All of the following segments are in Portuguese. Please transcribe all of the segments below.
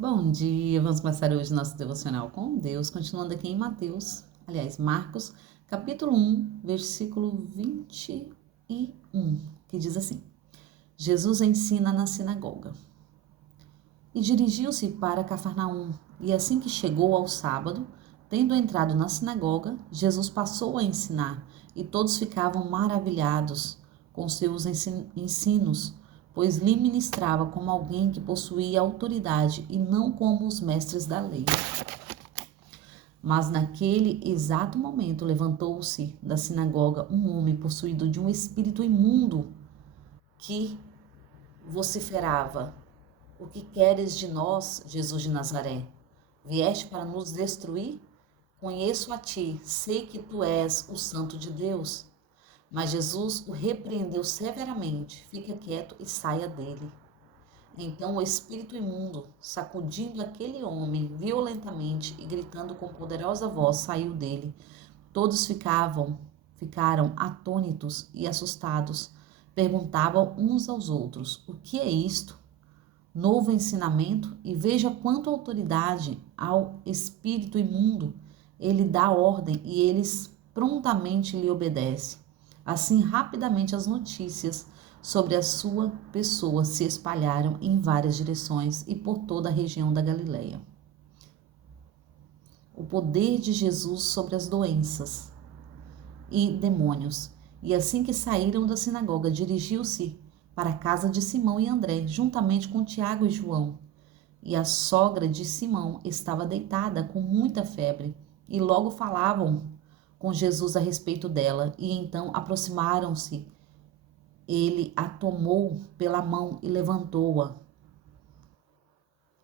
Bom dia, vamos começar hoje nosso devocional com Deus, continuando aqui em Marcos, capítulo 1, versículo 21, que diz assim: Jesus ensina na sinagoga. E dirigiu-se para Cafarnaum, e assim que chegou ao sábado, tendo entrado na sinagoga, Jesus passou a ensinar, e todos ficavam maravilhados com seus ensinos, pois lhe ministrava como alguém que possuía autoridade e não como os mestres da lei. Mas naquele exato momento levantou-se da sinagoga um homem possuído de um espírito imundo que vociferava: O que queres de nós, Jesus de Nazaré? Vieste para nos destruir? Conheço a ti, sei que tu és o Santo de Deus. Mas Jesus o repreendeu severamente: Fica quieto e saia dele. Então o espírito imundo, sacudindo aquele homem violentamente e gritando com poderosa voz, saiu dele. Todos ficaram atônitos e assustados. Perguntavam uns aos outros: O que é isto? Novo ensinamento? E veja quanta autoridade ao espírito imundo. Ele dá ordem e eles prontamente lhe obedecem. Assim, rapidamente as notícias sobre a sua pessoa se espalharam em várias direções e por toda a região da Galileia. O poder de Jesus sobre as doenças e demônios. E assim que saíram da sinagoga, dirigiu-se para a casa de Simão e André, juntamente com Tiago e João. E a sogra de Simão estava deitada com muita febre, e logo falavam com Jesus a respeito dela. E então aproximaram-se. Ele a tomou pela mão e levantou-a.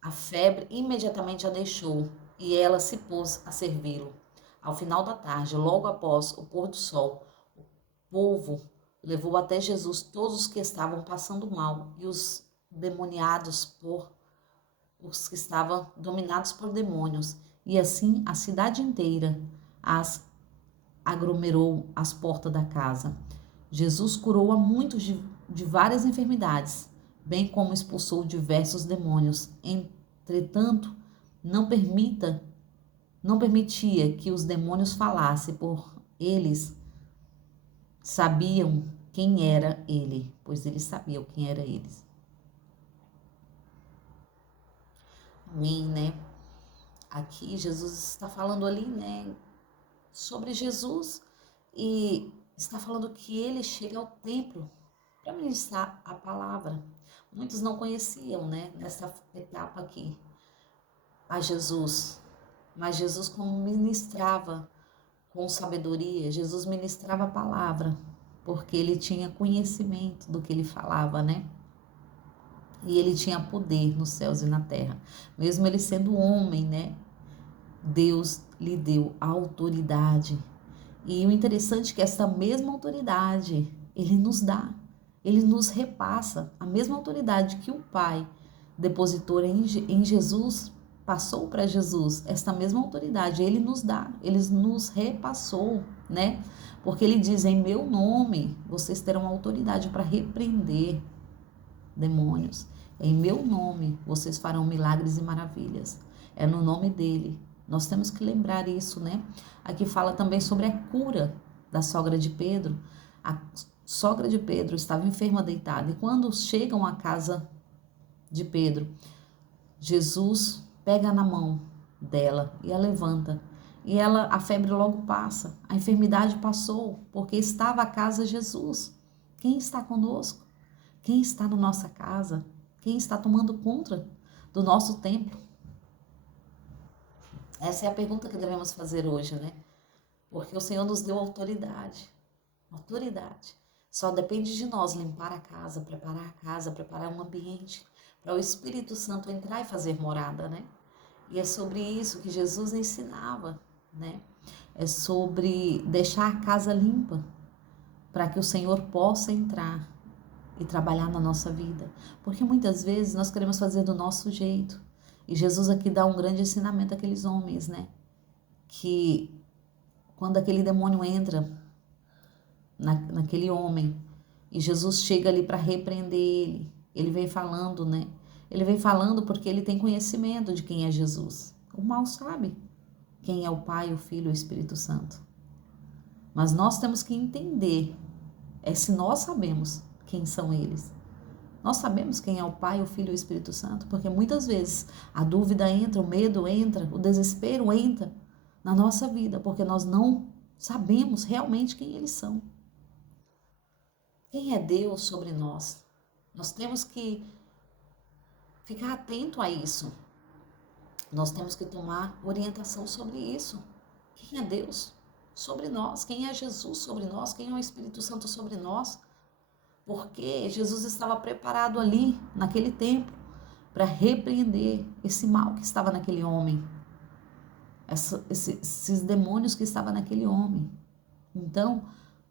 A febre imediatamente a deixou, e ela se pôs a servi-lo. Ao final da tarde, logo após o pôr do sol, o povo levou até Jesus todos os que estavam passando mal e os os que estavam dominados por demônios, e assim a cidade inteira as aglomerou às portas da casa. Jesus curou a muitos de várias enfermidades, bem como expulsou diversos demônios. Entretanto, não não permitia que os demônios falassem, por eles sabiam quem era ele, pois eles sabiam quem era eles. Amém, né? Aqui Jesus está falando ali, né, sobre Jesus e está falando que ele chega ao templo para ministrar a palavra. Muitos não conheciam, né, nessa etapa aqui, a Jesus. Mas Jesus, como ministrava com sabedoria, Jesus ministrava a palavra, porque ele tinha conhecimento do que ele falava, né? E ele tinha poder nos céus e na terra. Mesmo ele sendo homem, né? Deus lhe deu autoridade. E o interessante é que essa mesma autoridade ele nos dá, ele nos repassa. A mesma autoridade que o Pai depositou em Jesus, passou para Jesus, esta mesma autoridade ele nos dá, ele nos repassou, né? Porque ele diz: em meu nome vocês terão autoridade para repreender demônios. Em meu nome vocês farão milagres e maravilhas. É no nome dele. Nós temos que lembrar isso, né? Aqui fala também sobre a cura da sogra de Pedro. A sogra de Pedro estava enferma, deitada. E quando chegam à casa de Pedro, Jesus pega na mão dela e a levanta. E a febre logo passa. A enfermidade passou, porque estava a casa de Jesus. Quem está conosco? Quem está na nossa casa? Quem está tomando conta do nosso templo? Essa é a pergunta que devemos fazer hoje, né? Porque o Senhor nos deu autoridade. Autoridade. Só depende de nós limpar a casa, preparar um ambiente para o Espírito Santo entrar e fazer morada, né? E é sobre isso que Jesus ensinava, né? É sobre deixar a casa limpa para que o Senhor possa entrar e trabalhar na nossa vida. Porque muitas vezes nós queremos fazer do nosso jeito. E Jesus aqui dá um grande ensinamento àqueles homens, né? Que quando aquele demônio entra naquele homem e Jesus chega ali para repreender ele, ele vem falando, né? Ele vem falando porque ele tem conhecimento de quem é Jesus. O mal sabe quem é o Pai, o Filho e o Espírito Santo. Mas nós temos que entender, se nós sabemos quem são eles. Nós sabemos quem é o Pai, o Filho e o Espírito Santo, porque muitas vezes a dúvida entra, o medo entra, o desespero entra na nossa vida, porque nós não sabemos realmente quem eles são. Quem é Deus sobre nós? Nós temos que ficar atento a isso. Nós temos que tomar orientação sobre isso. Quem é Deus sobre nós? Quem é Jesus sobre nós? Quem é o Espírito Santo sobre nós? Porque Jesus estava preparado ali, naquele tempo, para repreender esse mal que estava naquele homem, esses demônios que estavam naquele homem. Então,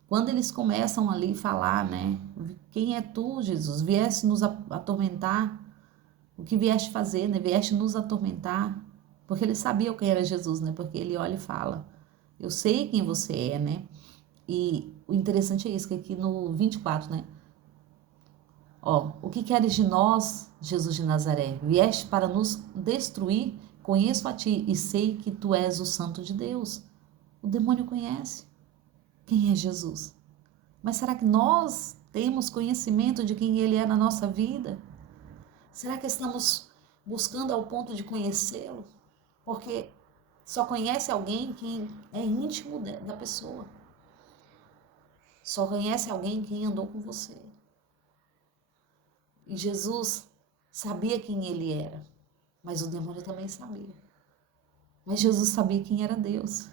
quando eles começam ali a falar, né? Quem é tu, Jesus? Vieste nos atormentar? O que vieste fazer, né? Vieste nos atormentar? Porque eles sabiam quem era Jesus, né? Porque ele olha e fala, eu sei quem você é, né? E o interessante é isso, que aqui no 24, né? O que queres de nós, Jesus de Nazaré? Vieste para nos destruir? Conheço a ti e sei que tu és o Santo de Deus. O demônio conhece quem é Jesus. Mas será que nós temos conhecimento de quem ele é na nossa vida? Será que estamos buscando ao ponto de conhecê-lo? Porque só conhece alguém quem é íntimo da pessoa. Só conhece alguém quem andou com você. E Jesus sabia quem ele era, mas o demônio também sabia. Mas Jesus sabia quem era Deus.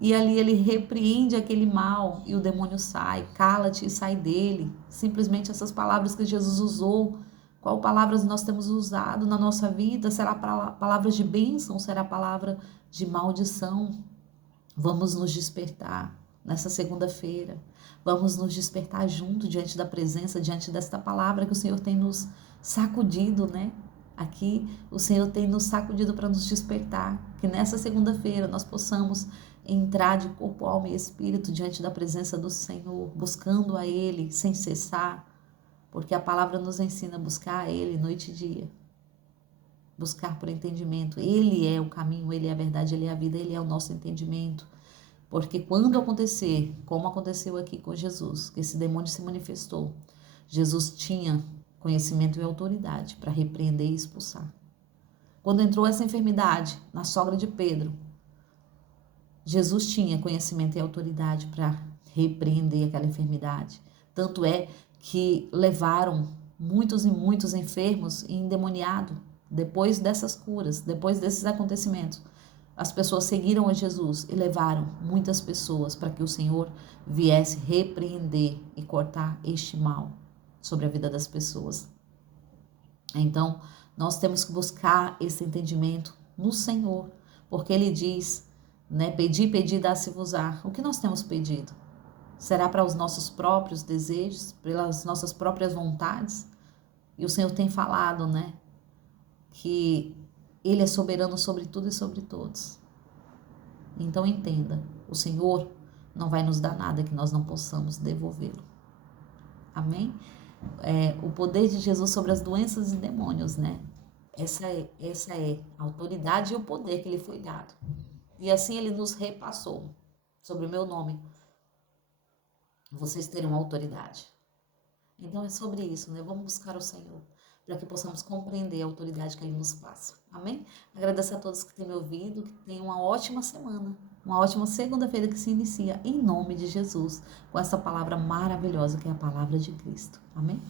E ali ele repreende aquele mal e o demônio sai, cala-te e sai dele. Simplesmente essas palavras que Jesus usou. Qual palavras nós temos usado na nossa vida? Será palavras de bênção? Será palavra de maldição? Vamos nos despertar nessa segunda-feira. Vamos nos despertar junto diante da presença, diante desta palavra que o Senhor tem nos sacudido, né? Aqui o Senhor tem nos sacudido para nos despertar. Que nessa segunda-feira nós possamos entrar de corpo, alma e espírito diante da presença do Senhor, buscando a Ele sem cessar, porque a palavra nos ensina a buscar a Ele noite e dia. Buscar por entendimento. Ele é o caminho, Ele é a verdade, Ele é a vida, Ele é o nosso entendimento. Porque quando acontecer, como aconteceu aqui com Jesus, que esse demônio se manifestou, Jesus tinha conhecimento e autoridade para repreender e expulsar. Quando entrou essa enfermidade na sogra de Pedro, Jesus tinha conhecimento e autoridade para repreender aquela enfermidade. Tanto é que levaram muitos e muitos enfermos e endemoniados depois dessas curas, depois desses acontecimentos. As pessoas seguiram a Jesus e levaram muitas pessoas para que o Senhor viesse repreender e cortar este mal sobre a vida das pessoas. Então, nós temos que buscar esse entendimento no Senhor, porque Ele diz, né, pedi, dá-se-vos-á. O que nós temos pedido? Será para os nossos próprios desejos, pelas nossas próprias vontades? E o Senhor tem falado, né, que Ele é soberano sobre tudo e sobre todos. Então entenda, o Senhor não vai nos dar nada que nós não possamos devolvê-lo. Amém? O poder de Jesus sobre as doenças e demônios, né? Essa é a autoridade e o poder que lhe foi dado. E assim ele nos repassou sobre o meu nome. Vocês terão autoridade. Então é sobre isso, né? Vamos buscar o Senhor, para que possamos compreender a autoridade que Ele nos passa. Amém? Agradeço a todos que têm me ouvido, que tenham uma ótima semana, uma ótima segunda-feira que se inicia, em nome de Jesus, com essa palavra maravilhosa que é a palavra de Cristo. Amém?